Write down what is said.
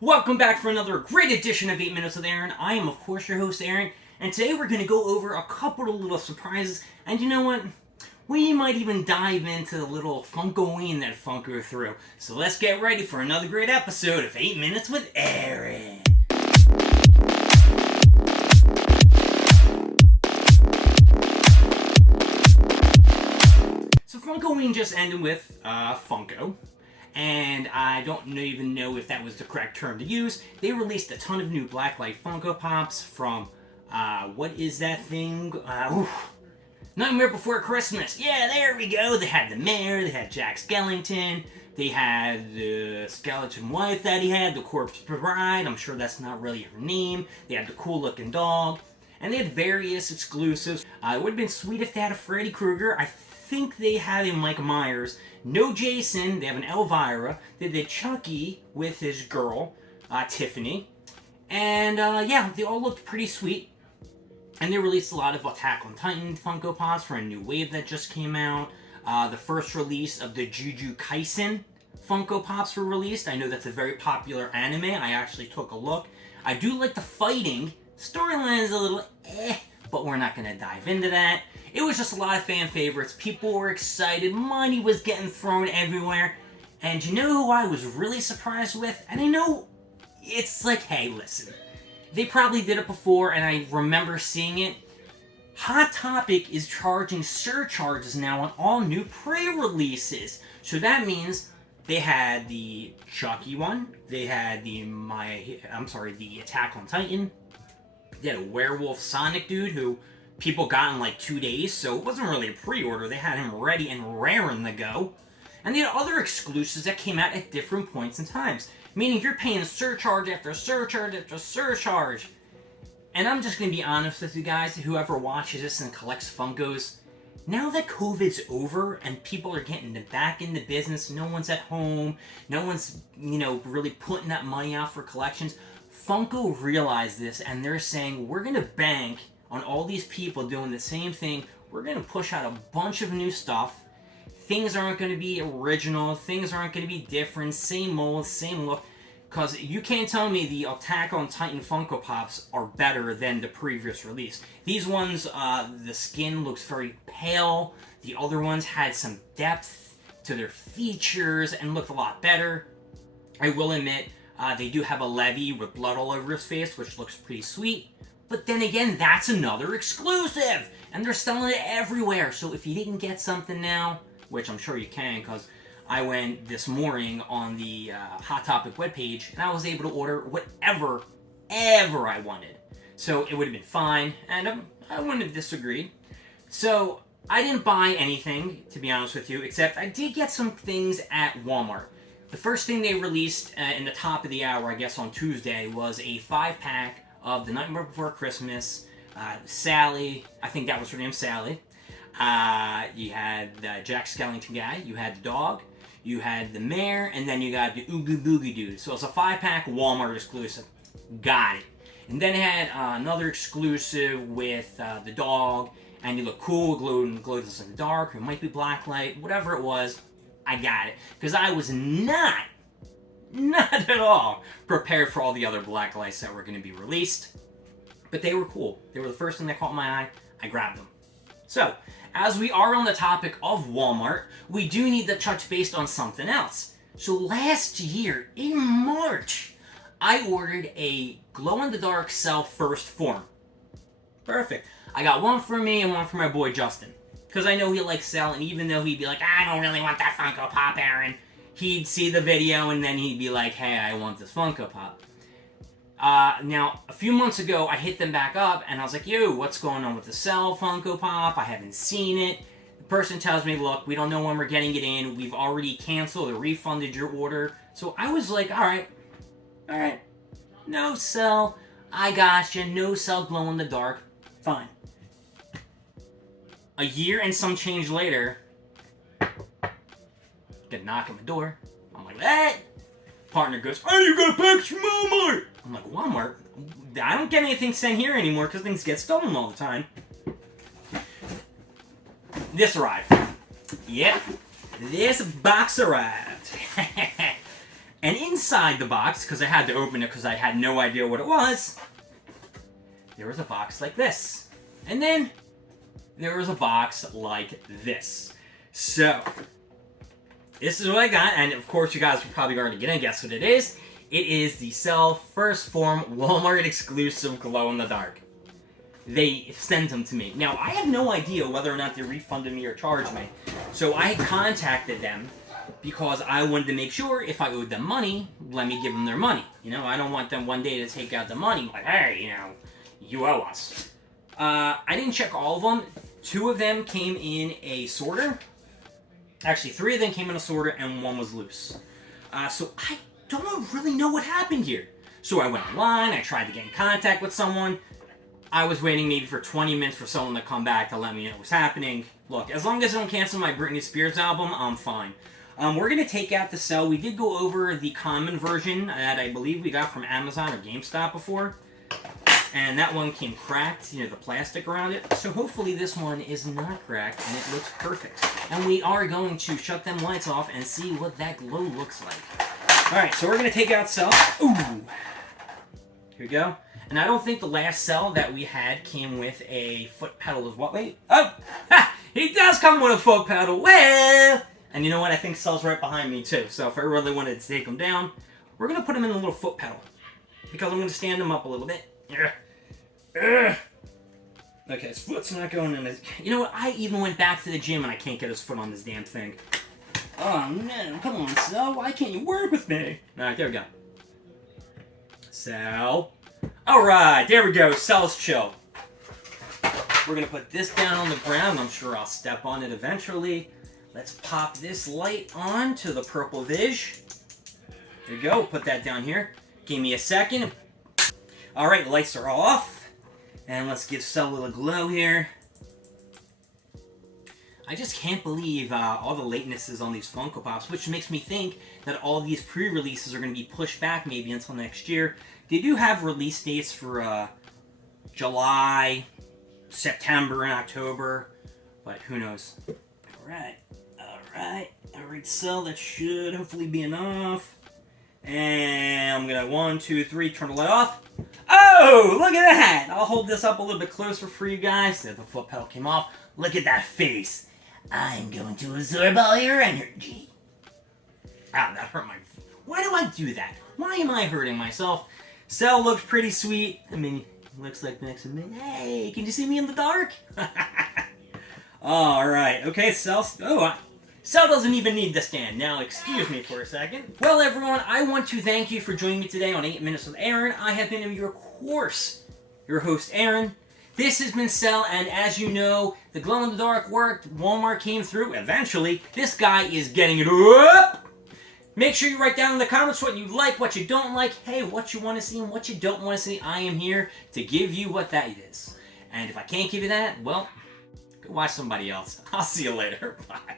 Welcome back for another great edition of 8 Minutes with Aaron. I am, of course, your host, Aaron, and today we're going to go over a couple of little surprises, and you know what? We might even dive into the little Funko-Ween that Funko threw. So let's get ready for another great episode of 8 Minutes with Aaron. So Funko-Ween just ended with Funko. And I don't even know if that was the correct term to use. They released a ton of new blacklight Funko Pops from, what is that thing? Nightmare Before Christmas. Yeah, there we go. They had the mayor, they had Jack Skellington, they had the skeleton wife that he had, the corpse bride. I'm sure that's not really her name. They had the cool looking dog. And they had various exclusives. It would have been sweet if they had a Freddy Krueger. I think they had a Mike Myers. No Jason. They have an Elvira. They did Chucky with his girl, Tiffany. And yeah, they all looked pretty sweet. And they released a lot of Attack on Titan Funko Pops for a new wave that just came out. The first release of the Jujutsu Kaisen Funko Pops were released. I know that's a very popular anime. I actually took a look. I do like the fighting. Storyline is a little but we're not going to dive into that. It was just a lot of fan favorites. People were excited. Money was getting thrown everywhere. And you know who I was really surprised with? And I know it's like, hey, listen. They probably did it before, and I remember seeing it. Hot Topic is charging surcharges now on all new pre-releases. So that means they had the Chucky one. They had the Attack on Titan. They had a werewolf Sonic dude who people got in like 2 days, so it wasn't really a pre-order. They had him ready and raring to go. And they had other exclusives that came out at different points in times. Meaning you're paying surcharge after surcharge after surcharge. And I'm just going to be honest with you guys, whoever watches this and collects Funkos, now that COVID's over and people are getting back into business, no one's at home, no one's, really putting that money out for collections, Funko realized this and they're saying, we're going to bank on all these people doing the same thing. We're going to push out a bunch of new stuff. Things aren't going to be original. Things aren't going to be different. Same mold, same look. Because you can't tell me the Attack on Titan Funko Pops are better than the previous release. These ones, the skin looks very pale. The other ones had some depth to their features and looked a lot better. I will admit, they do have a Levy with blood all over his face, which looks pretty sweet. But then again, that's another exclusive! And they're selling it everywhere. So if you didn't get something now, which I'm sure you can, because I went this morning on the Hot Topic webpage, and I was able to order whatever I wanted. So it would have been fine, and I wouldn't have disagreed. So I didn't buy anything, to be honest with you, except I did get some things at Walmart. The first thing they released in the top of the hour, I guess on Tuesday, was a 5-pack of The Nightmare Before Christmas, Sally, I think that was her name, Sally. You had the Jack Skellington guy, you had the dog, you had the mayor, and then you got the Oogie Boogie dude. So it's a 5-pack Walmart exclusive. Got it. And then it had another exclusive with the dog, and you look cool, glowed in the dark, or it might be blacklight, whatever it was, I got it. Because I was not at all prepared for all the other blacklights that were going to be released. But they were cool. They were the first thing that caught my eye. I grabbed them. So, as we are on the topic of Walmart, we do need to touch base on something else. So last year, in March, I ordered a glow-in-the-dark Cell First form. Perfect. I got one for me and one for my boy Justin. Because I know he likes Cell, and even though he'd be like, I don't really want that Funko Pop, Aaron, he'd see the video and then he'd be like, hey, I want this Funko Pop. Now, a few months ago, I hit them back up, and I was like, yo, what's going on with the Cell Funko Pop? I haven't seen it. The person tells me, look, we don't know when we're getting it in. We've already canceled or refunded your order. So I was like, all right. No Cell. I gotcha. No Cell glow in the dark. Fine. A year and some change later, get a knock on the door. I'm like, what? Partner goes, oh, you got a package from Walmart. I'm like, Walmart? I don't get anything sent here anymore because things get stolen all the time. This arrived. Yep. This box arrived. And inside the box, because I had to open it because I had no idea what it was, there was a box like this. And then there was a box like this. So, this is what I got, and of course you guys are probably going to get and guess what it is. It is the Cell First Form Walmart exclusive glow-in-the-dark. They sent them to me. Now, I have no idea whether or not they refunded me or charged me. So I contacted them because I wanted to make sure if I owed them money, let me give them their money. You know, I don't want them one day to take out the money like, hey, you know, you owe us. I didn't check all of them. 2 of them came in a sorter. Actually, 3 of them came in a sorter and 1 was loose. So I don't really know what happened here. So I went online, I tried to get in contact with someone. I was waiting maybe for 20 minutes for someone to come back to let me know what was happening. Look, as long as I don't cancel my Britney Spears album, I'm fine. We're going to take out the Cell. We did go over the common version that I believe we got from Amazon or GameStop before. And that one came cracked, you know, the plastic around it. So hopefully this one is not cracked and it looks perfect. And we are going to shut them lights off and see what that glow looks like. Alright, so we're going to take out Cell. Ooh! Here we go. And I don't think the last Cell that we had came with a foot pedal as well. Wait. Oh! Ha! He does come with a foot pedal. Well! And you know what? I think Cell's right behind me too. So if I really wanted to take him down, we're going to put him in a little foot pedal. Because I'm going to stand him up a little bit. Okay, his foot's not going in his... You know what? I even went back to the gym and I can't get his foot on this damn thing. Oh no, come on, Cell. Why can't you work with me? Alright, there we go. Cell. Alright, there we go. Cell's chill. We're going to put this down on the ground. I'm sure I'll step on it eventually. Let's pop this light on to the purple Viz. There you go. Put that down here. Give me a second. Alright, lights are off. And let's give Cell a little glow here. I just can't believe all the latenesses on these Funko Pops, which makes me think that all these pre-releases are going to be pushed back maybe until next year. They do have release dates for July, September, and October, but who knows. Alright, Cell, that should hopefully be enough. And I'm going to 1, 2, 3, turn the light off. Oh, look at that! I'll hold this up a little bit closer for you guys. There, the foot pedal came off. Look at that face. I'm going to absorb all your energy. Ow, that hurt my... Why do I do that? Why am I hurting myself? Cell looks pretty sweet. I mean, looks like next to me. Hey, can you see me in the dark? Alright, okay, Cell... Cell doesn't even need the stand. Now, excuse me for a second. Well, everyone, I want to thank you for joining me today on 8 Minutes with Aaron. I have been your host, Aaron. This has been Cell, and as you know, the glow-in-the-dark worked. Walmart came through. Eventually, this guy is getting it up. Make sure you write down in the comments what you like, what you don't like, hey, what you want to see and what you don't want to see. I am here to give you what that is. And if I can't give you that, well, go watch somebody else. I'll see you later. Bye.